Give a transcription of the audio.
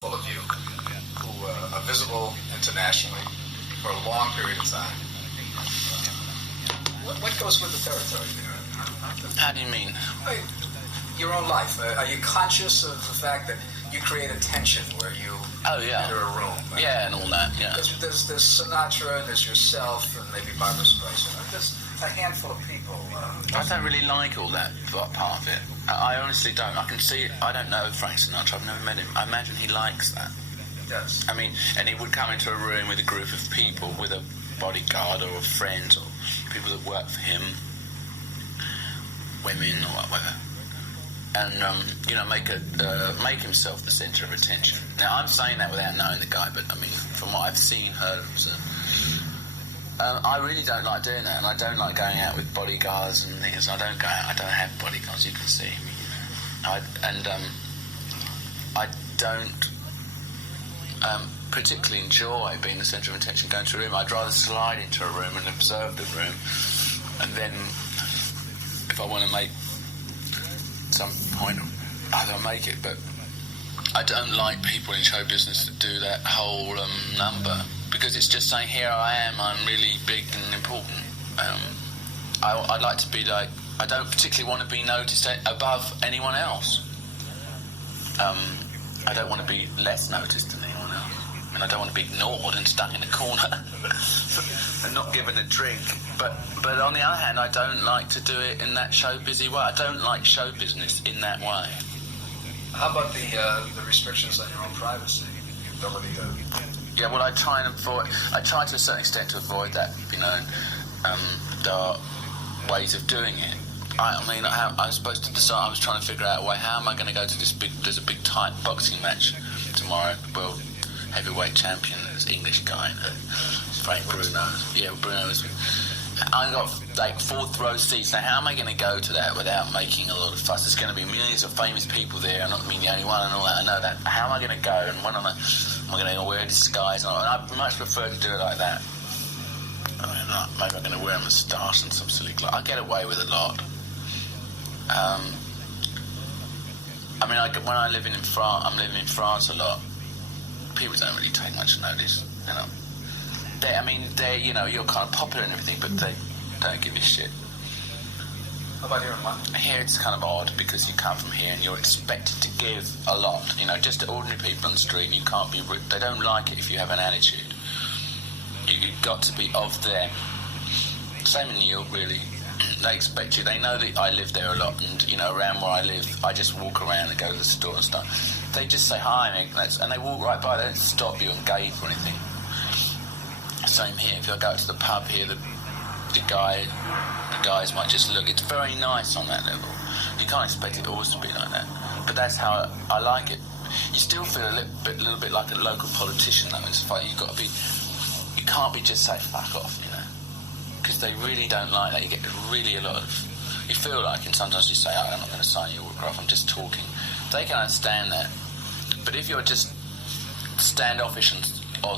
full of you who are visible internationally for a long period of time. What goes with the territory there? How do you mean? Your own life. Are you conscious of the fact that you create a tension where you enter a room? Yeah, and all that, yeah. There's Sinatra, there's yourself, and maybe Barbra Streisand. There's a handful of people. I don't really like all that part of it. I honestly don't. I can see it. I don't know Frank Sinatra. I've never met him. I imagine he likes that. Yes. I mean, and he would come into a room with a group of people, with a bodyguard or friends or people that work for him, women or whatever, and make himself the centre of attention. Now, I'm saying that without knowing the guy, but I mean, from what I've seen, heard, I really don't like doing that, and I don't like going out with bodyguards and things. I don't have bodyguards. You can see me. I don't particularly enjoy being the centre of attention, going to a room. I'd rather slide into a room and observe the room, and then if I want to make some point, I'll make it. But I don't like people in show business that do that whole number, because it's just saying, here I am, I'm really big and important. I'd like to be like, I don't particularly want to be noticed above anyone else. I don't want to be less noticed than anyone else. I mean, I don't want to be ignored and stuck in a corner and not given a drink. But on the other hand, I don't like to do it in that show busy way. I don't like show business in that way. How about the restrictions on your own privacy? Ability to... Yeah, well, I try to a certain extent to avoid that, dark ways of doing it. I mean, I was supposed to decide, I was trying to figure out a way, how am I going to go to there's a big tight boxing match tomorrow, world heavyweight champion, this English guy, Frank Bruno. Yeah, Bruno's. I got like fourth row seats. Now, how am I going to go to that without making a lot of fuss? There's going to be millions of famous people there. I'm not going to be the only one and all that. I know that. How am I going to go? And when am I going to wear a disguise? And I'd much prefer to do it like that. I mean, maybe I'm going to wear a moustache and some silly clothes. I get away with a lot. When I live in France, I'm living in France a lot. People don't really take much notice, you're kind of popular and everything, but they don't give a shit. How about here in London? Here it's kind of odd, because you come from here and you're expected to give a lot. Just to ordinary people on the street, you can't be rude. They don't like it if you have an attitude. You've got to be of them. Same in New York, really. They expect you. They know that I live there a lot, and around where I live, I just walk around and go to the store and stuff. They just say hi, Mick, and they walk right by. They don't stop you and gape or anything. Same here. If I go to the pub here, the guys might just look. It's very nice on that level. You can't expect it always to be like that, but that's how I like it. You still feel a little bit like a local politician, though. It's like you can't be just say fuck off, because they really don't like that. You get really a lot of, you feel like, and sometimes you say, oh, I'm not going to sign your autograph, I'm just talking. They can understand that. But if you're just standoffish and